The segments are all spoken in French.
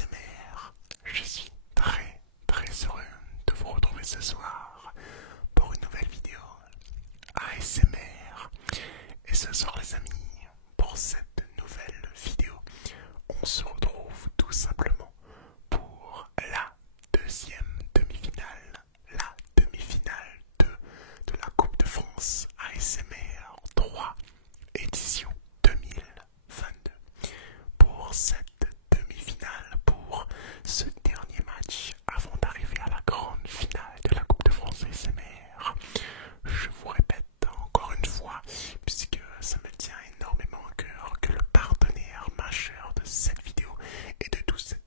ASMR. Je suis très heureux de vous retrouver ce soir pour une nouvelle vidéo ASMR. Et ce soir les amis, pour cette nouvelle vidéo, on se retrouve tout simplement pour la deuxième demi-finale. La demi-finale de la Coupe de France ASMR 3 édition 2022. Pour cette demi-finale, pour ce dernier match avant d'arriver à la grande finale de la Coupe de France ASMR, je vous répète encore une fois, puisque ça me tient énormément à cœur, que le partenaire majeur de cette vidéo et de tout cet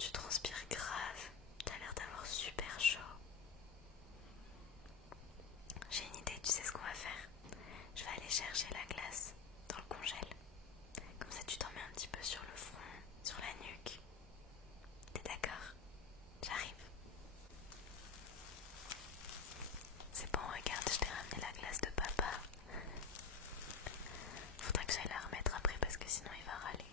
tu transpires grave. T'as l'air d'avoir super chaud. J'ai une idée, tu sais ce qu'on va faire? Je vais aller chercher la glace dans le congèle. Comme ça tu t'en mets un petit peu sur le front, sur la nuque. T'es d'accord? J'arrive. C'est bon, regarde, je t'ai ramené la glace de papa. Faudra que j'aille la remettre après parce que sinon il va râler.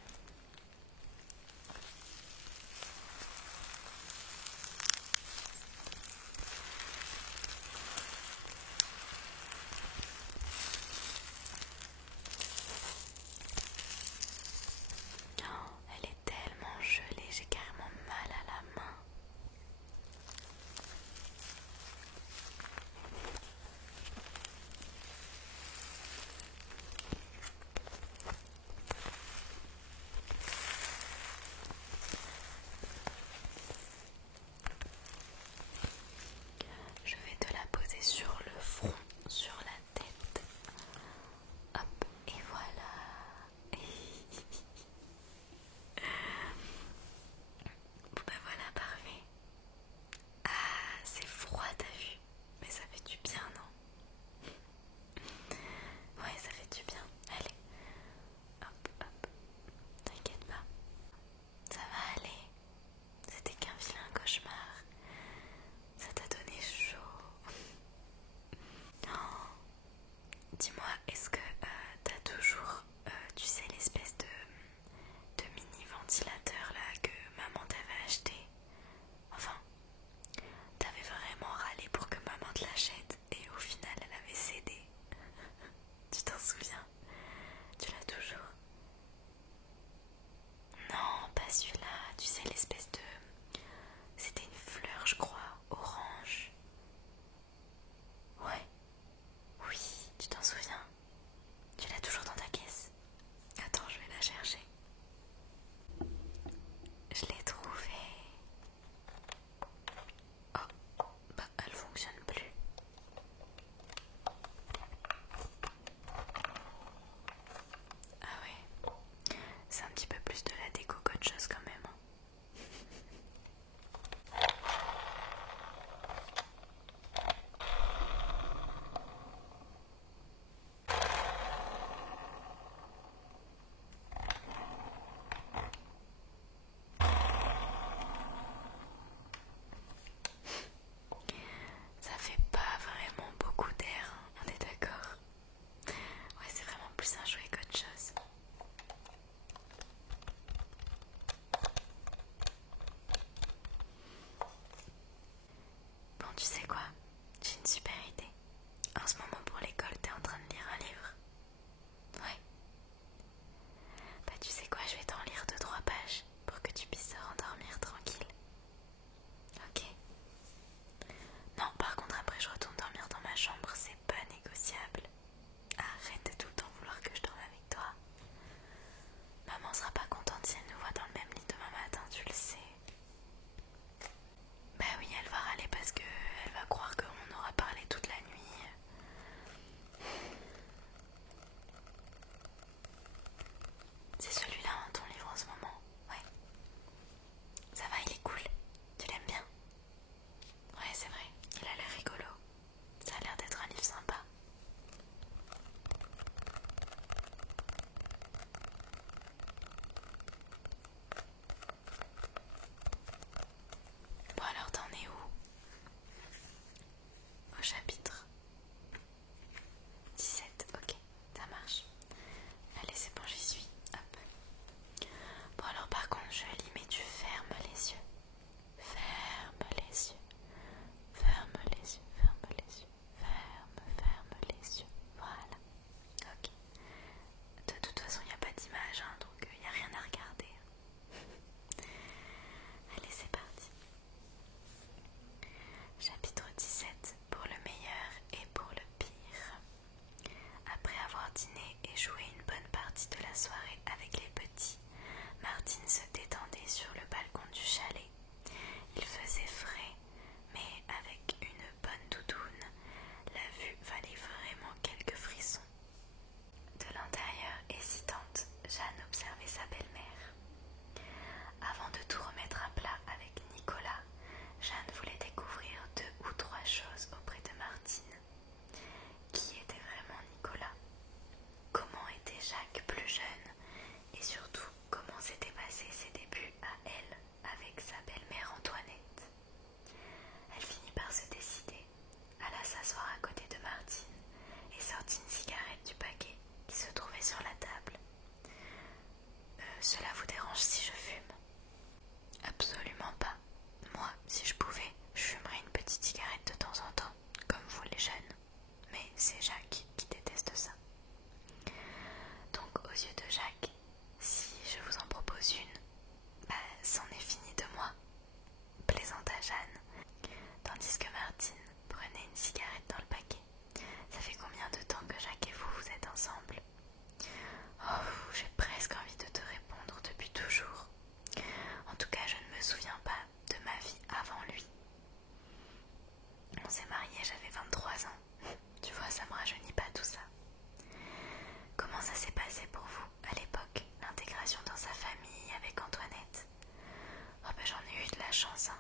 Oh, elle est tellement gelée, j'ai carrément mal à la main. Je vais te la poser sur le front, sur la tête. Hop, et voilà. Bon ben voilà, parfait. Ah, c'est froid, t'as vu? Mais ça fait du bien, non? Ouais, ça fait du bien. Allez, hop, hop, t'inquiète pas. Ça va aller. C'était qu'un vilain cauchemar. Ça t'a donné chaud. Oh. Dis-moi, est-ce que t'as toujours, tu sais, l'espèce de mini ventilateur là que maman t'avait acheté? Enfin, t'avais vraiment râlé pour que maman te l'achète et au final elle avait cédé. Tu t'en souviens? Tu l'as toujours? Non, pas celui-là. Tu sais, l'espèce de... C'était une fleur, je crois, orange. Ouais. Oui, tu t'en souviens? Tu l'as toujours dans ta caisse? Attends, je vais la chercher. Je l'ai trouvée. Oh, bah elle fonctionne plus. Ah ouais, c'est un petit peu plus de la déco qu'autre chose quand même. Si je pouvais, je fumerais une petite cigarette de temps en temps, comme vous les jeunes. Mais c'est Jacques qui déteste ça. Donc aux yeux de Jacques, si je vous en propose une, c'en est fini de moi, plaisanta Jeanne, tandis que Martine prenait une cigarette dans le paquet. Ça fait combien de temps que Jacques et vous êtes ensemble? Oh, j'ai presque envie de te répondre depuis toujours. En tout cas, je ne me souviens pas de ma vie avant lui. On s'est mariés, j'avais 23 ans. Tu vois, ça me rajeunit pas tout ça. Comment ça s'est passé pour vous à l'époque, l'intégration dans sa famille avec Antoinette? Oh j'en ai eu de la chance, hein.